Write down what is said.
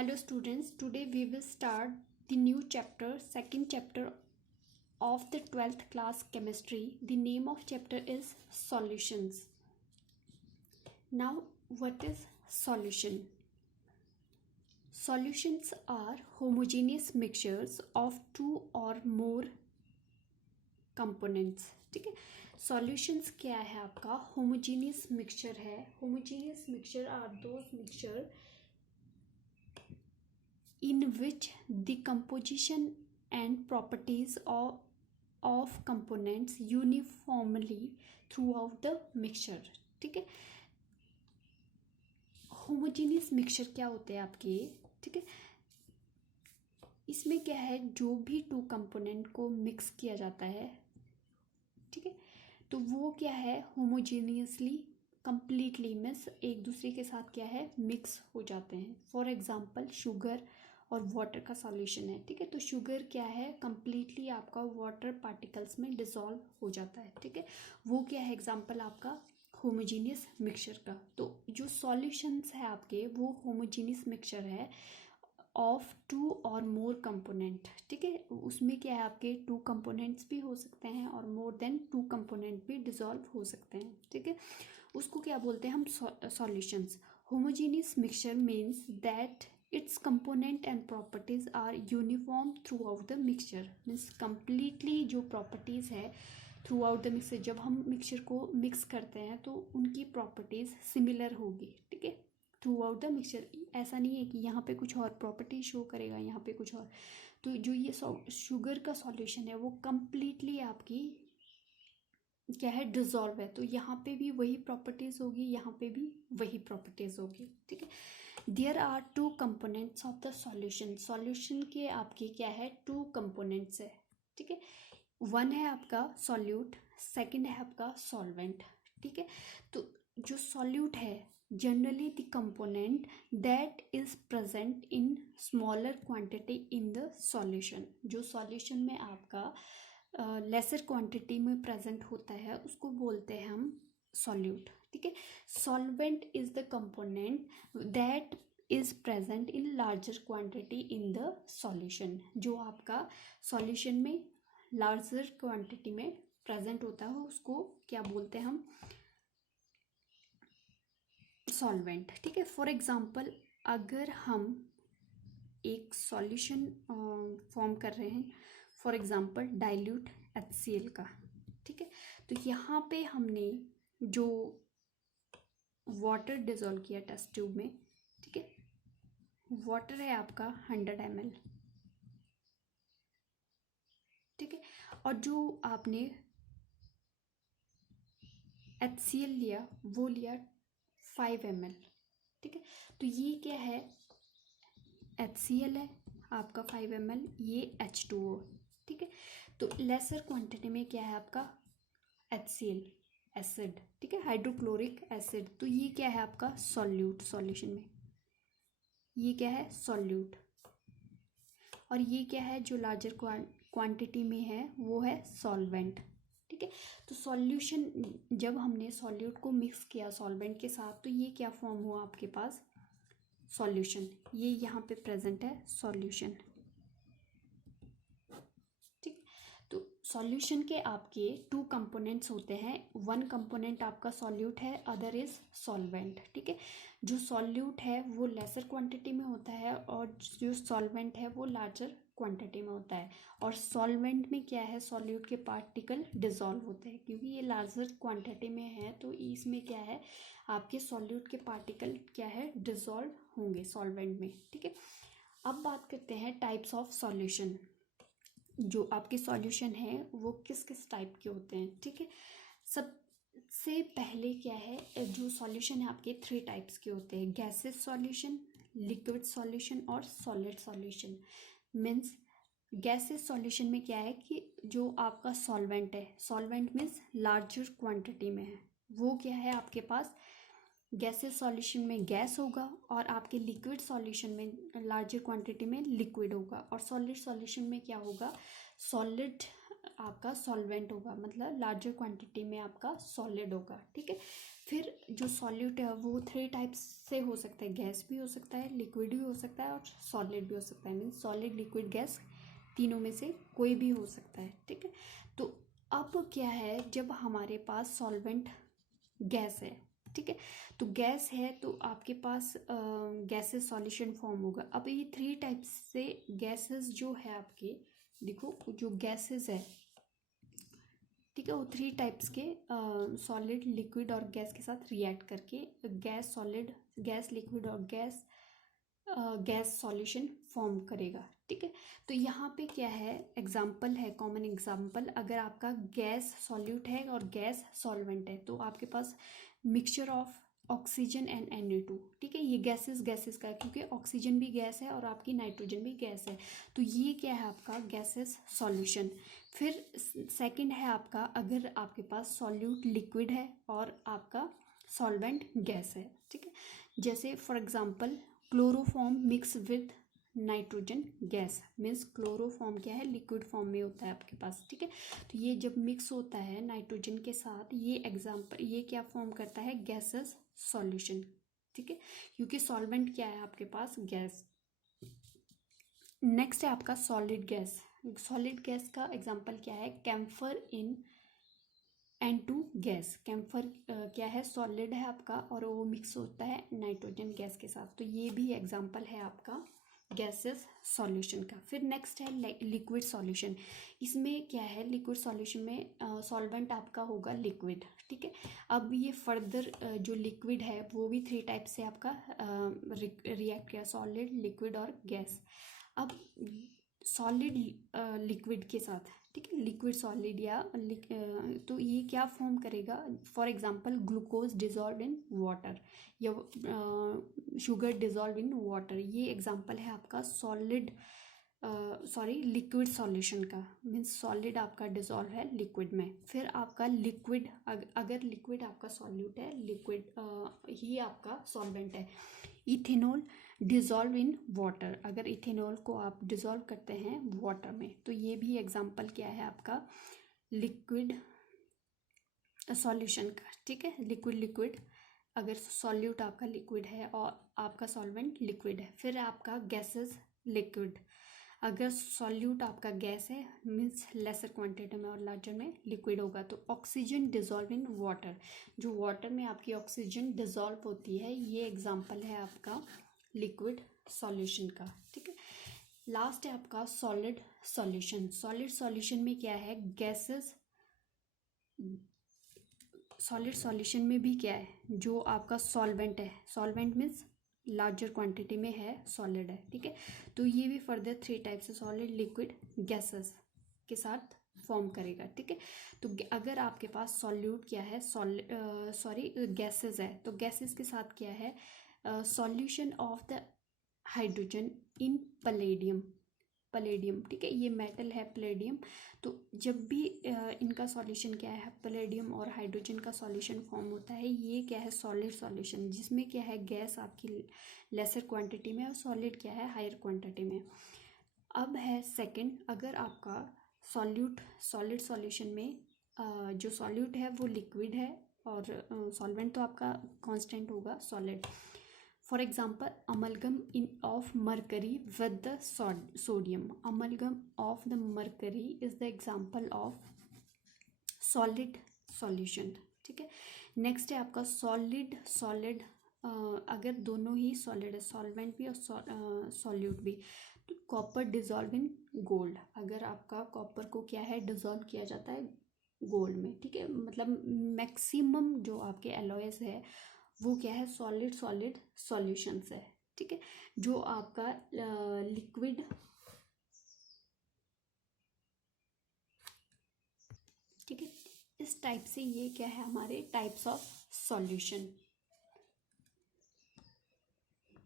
Hello students, today we will start the new chapter, second chapter of the 12th class chemistry. The name of chapter is solutions. Now what is solution? Solutions are homogeneous mixtures of two or more components. ठीक है, solutions क्या है आपका? homogeneous mixture है. homogeneous mixture are those mixture in which the composition and properties of components uniformly throughout the mixture. ठीक है, homogeneous mixture क्या होते हैं आपके? ठीक है, इसमें क्या है, जो भी टू कंपोनेंट को मिक्स किया जाता है, ठीक है, तो वो क्या है, होमोजीनियसली कंप्लीटली मीन्स एक दूसरे के साथ क्या है, मिक्स हो जाते हैं. फॉर एग्जांपल शुगर और वाटर का सॉल्यूशन है. ठीक है, तो शुगर क्या है, कंप्लीटली आपका वाटर पार्टिकल्स में डिसॉल्व हो जाता है. ठीक है, वो क्या है, एग्जांपल आपका होमोजीनियस मिक्सचर का. तो जो सॉल्यूशंस है आपके, वो होमोजीनियस मिक्सचर है ऑफ टू और मोर कंपोनेंट. ठीक है, उसमें क्या है, आपके टू कंपोनेंट्स भी हो सकते हैं और मोर देन टू कंपोनेंट भी डिसॉल्व हो सकते हैं. ठीक है, उसको क्या बोलते हैं हम, solutions. Homogeneous mixture means that its component and properties are uniform throughout the mixture. Means completely जो properties है throughout the mixture, जब हम मिक्सचर को मिक्स करते हैं तो उनकी प्रॉपर्टीज सिमिलर होगी. ठीक है, थ्रू आउट द मिक्सचर. ऐसा नहीं है कि यहाँ पे कुछ और प्रॉपर्टी शो करेगा, यहाँ पे कुछ और. तो जो ये शुगर का सॉल्यूशन है वो कम्प्लीटली आपकी क्या है, डिजॉल्व है. तो यहाँ पे भी वही प्रॉपर्टीज होगी, यहाँ पे भी वही प्रॉपर्टीज होगी. ठीक है, there are two components of the solution. Solution के आपके क्या है, टू कंपोनेंट्स है. ठीक है, वन है आपका सॉल्यूट, सेकंड है आपका सॉल्वेंट. ठीक है, तो जो सॉल्यूट है generally the component that is present in smaller quantity in the solution. जो सॉल्यूशन में आपका लेसर क्वांटिटी में प्रेजेंट होता है उसको बोलते हैं हम सॉल्यूट. ठीक है, solvent is the component that is present in larger quantity in the solution. जो आपका सॉल्यूशन में लार्जर क्वांटिटी में प्रेजेंट होता है उसको क्या बोलते हैं हम, सॉल्वेंट. ठीक है, फॉर एग्जांपल अगर हम एक सॉल्यूशन फॉर्म कर रहे हैं, फॉर एग्जांपल डाइल्यूट HCl का. ठीक है, तो यहाँ पे हमने जो वाटर डिजोल्व किया टेस्ट ट्यूब में. ठीक है, वाटर है आपका 100 ml. ठीक है, और जो आपने HCl लिया वो लिया 5 ml. ठीक है, तो ये क्या है, HCl है आपका 5 ml, ये H2O. ठीक है, तो लेसर क्वांटिटी में क्या है आपका HCl एसिड. ठीक है, हाइड्रोक्लोरिक एसिड. तो ये क्या है आपका सॉल्यूट. सॉल्यूशन में ये क्या है, सॉल्यूट. और ये क्या है, जो लार्जर क्वांटिटी में है वो है सॉल्वेंट. ठीक है, तो सॉल्यूशन जब हमने सॉल्यूट को मिक्स किया सॉल्वेंट के साथ तो ये क्या फॉर्म हुआ आपके पास, सॉल्यूशन. ये यहाँ पे प्रेजेंट है सॉल्यूशन. ठीक, तो सॉल्यूशन के आपके टू कंपोनेंट्स होते हैं. वन कंपोनेंट आपका सॉल्यूट है, अदर इज सॉल्वेंट. ठीक है, जो सॉल्यूट है वो लेसर क्वांटिटी में होता है और जो सॉल्वेंट है वो लार्जर क्वांटिटी में होता है. और सॉल्वेंट में क्या है, सॉल्यूट के पार्टिकल डिसॉल्व होते हैं क्योंकि ये लार्जर क्वांटिटी में है. तो इसमें क्या है, आपके सॉल्यूट के पार्टिकल क्या है, डिसॉल्व होंगे सॉल्वेंट में. ठीक है, अब बात करते हैं टाइप्स ऑफ सॉल्यूशन. जो आपके सॉल्यूशन है वो किस किस टाइप के होते हैं. ठीक है, सबसे पहले क्या है, जो सॉल्यूशन है आपके 3 टाइप्स के होते हैं, गैसेस सॉल्यूशन, लिक्विड सॉल्यूशन और solid solution. Means gases solution में क्या है कि जो आपका सॉल्वेंट है, सॉल्वेंट मीन्स लार्जर क्वांटिटी में है, वो क्या है आपके पास गैसेस सॉल्यूशन में गैस होगा और आपके लिक्विड सॉल्यूशन में लार्जर क्वांटिटी में लिक्विड होगा. और सॉलिड सॉल्यूशन में क्या होगा, सॉलिड आपका सॉल्वेंट होगा, मतलब लार्जर क्वांटिटी में आपका सॉलिड होगा, ठीक है। फिर जो सॉल्यूट है वो 3 टाइप्स से हो सकता है, गैस भी हो सकता है, लिक्विड भी हो सकता है और सॉलिड भी हो सकता है, मीन्स सॉलिड, लिक्विड, गैस, तीनों में से कोई भी हो सकता है, ठीक है। तो अब क्या है, जब हमारे पास सॉल्वेंट गैस है, ठीक है, तो गैस है तो आपके पास गैसेस सॉल्यूशन फॉर्म होगा। अब ये 3 टाइप्स से गैसेस जो है आपके, देखो जो गैसेस है, ठीक है, वो 3 टाइप्स के सॉलिड, लिक्विड और गैस के साथ रिएक्ट करके गैस सॉलिड, गैस लिक्विड और गैस सॉल्यूशन फॉर्म करेगा, ठीक है। तो यहाँ पे क्या है, एग्जाम्पल है, कॉमन एग्जाम्पल, अगर आपका गैस सॉल्यूट है और गैस सॉल्वेंट है तो आपके पास mixture of oxygen and Na2, ठीक है। ये गैसेस का है क्योंकि ऑक्सीजन भी गैस है और आपकी नाइट्रोजन भी गैस है, तो ये क्या है आपका गैसेस सॉल्यूशन। फिर सेकंड है आपका, अगर आपके पास सॉल्यूट लिक्विड है और आपका सॉल्वेंट गैस है, ठीक है। जैसे for example chloroform mix with nitrogen gas, means chloroform क्या है, लिक्विड फॉर्म में होता है आपके पास, ठीक है। तो ये जब मिक्स होता है नाइट्रोजन के साथ, ये क्या फॉर्म करता है, गैसेस सॉल्यूशन, ठीक है, क्योंकि सॉल्वेंट क्या है आपके पास, गैस। नेक्स्ट है आपका सॉलिड गैस। सॉलिड गैस का एग्जांपल क्या है, कैम्फर इन N2 गैस। कैम्फर क्या है, सॉलिड है आपका और वो मिक्स होता है नाइट्रोजन गैस के साथ, तो ये भी एग्जांपल है आपका गैसेस सॉल्यूशन का। फिर नेक्स्ट है लिक्विड सॉल्यूशन। इसमें क्या है, लिक्विड सॉल्यूशन में सॉल्वेंट आपका होगा लिक्विड, ठीक है। अब ये फर्दर जो लिक्विड है वो भी 3 टाइप से आपका रिएक्ट किया, सॉलिड, लिक्विड और गैस। अब सॉलिड लिक्विड के साथ, ठीक है, लिक्विड सॉलिड या तो ये क्या फॉर्म करेगा, for example glucose dissolve in water या शुगर डिजॉल्व इन वाटर, ये एग्जांपल है आपका सॉलिड लिक्विड सॉल्यूशन का, मीन्स सॉलिड आपका डिजॉल्व है लिक्विड में। फिर आपका लिक्विड, अगर लिक्विड आपका सॉल्यूट है, लिक्विड ही आपका सॉल्वेंट है। इथेनॉल डिजॉल्व इन वाटर, अगर इथेनॉल को आप डिजॉल्व करते हैं वाटर में, तो ये भी एग्जांपल क्या है आपका लिक्विड सॉल्यूशन का, ठीक है। लिक्विड अगर सॉल्यूट आपका लिक्विड है और आपका सॉल्वेंट लिक्विड है। फिर आपका गैसेस लिक्विड, अगर सॉल्यूट आपका गैस है, मीन्स लेसर क्वांटिटी में और लार्जर में लिक्विड होगा। तो ऑक्सीजन डिजॉल्व इन वाटर, जो वाटर में आपकी ऑक्सीजन डिजॉल्व होती है, ये एग्जांपल है आपका लिक्विड सॉल्यूशन का, ठीक है। लास्ट है आपका सॉलिड सॉल्यूशन। सॉलिड सॉल्यूशन में क्या है, गैसेस, सॉलिड सॉल्यूशन में भी क्या है, जो आपका सॉल्वेंट है, सॉल्वेंट मीन्स लार्जर क्वांटिटी में है, सॉलिड है, ठीक है। तो ये भी फर्दर 3 टाइप्स से सॉलिड, लिक्विड, गैसेस के साथ फॉर्म करेगा, ठीक है। तो अगर आपके पास सॉल्यूट क्या है, गैसेस है, तो गैसेस के साथ क्या है, solution of the hydrogen in palladium, ठीक है, ये मेटल है पैलेडियम। तो जब भी इनका सॉल्यूशन क्या है, पैलेडियम और हाइड्रोजन का सॉल्यूशन फॉर्म होता है, ये क्या है, सॉलिड सॉल्यूशन, जिसमें क्या है, गैस आपकी लेसर क्वांटिटी में और सॉलिड क्या है, हायर क्वांटिटी में। अब है सेकंड, अगर आपका सॉलिड सॉल्यूशन में जो सॉल्यूट है वो लिक्विड है और सॉल्वेंट तो आपका कांस्टेंट होगा, solid. For example amalgam in of mercury with the sodium, amalgam of the mercury is the example of solid solution, ठीक है। नेक्स्ट है आपका सॉलिड अगर दोनों ही सॉलिड है, सॉल्वेंट भी और सॉल्यूट भी, तो कॉपर डिजॉल्व इन गोल्ड, अगर आपका कॉपर को क्या है, डिजॉल्व किया जाता है गोल्ड में, ठीक है। मतलब मैक्सिमम जो आपके एलॉयज है वो क्या है, सॉलिड सॉल्यूशंस है, ठीक है। जो आपका लिक्विड, ठीक है, इस टाइप से ये क्या है, हमारे टाइप्स ऑफ सॉल्यूशन।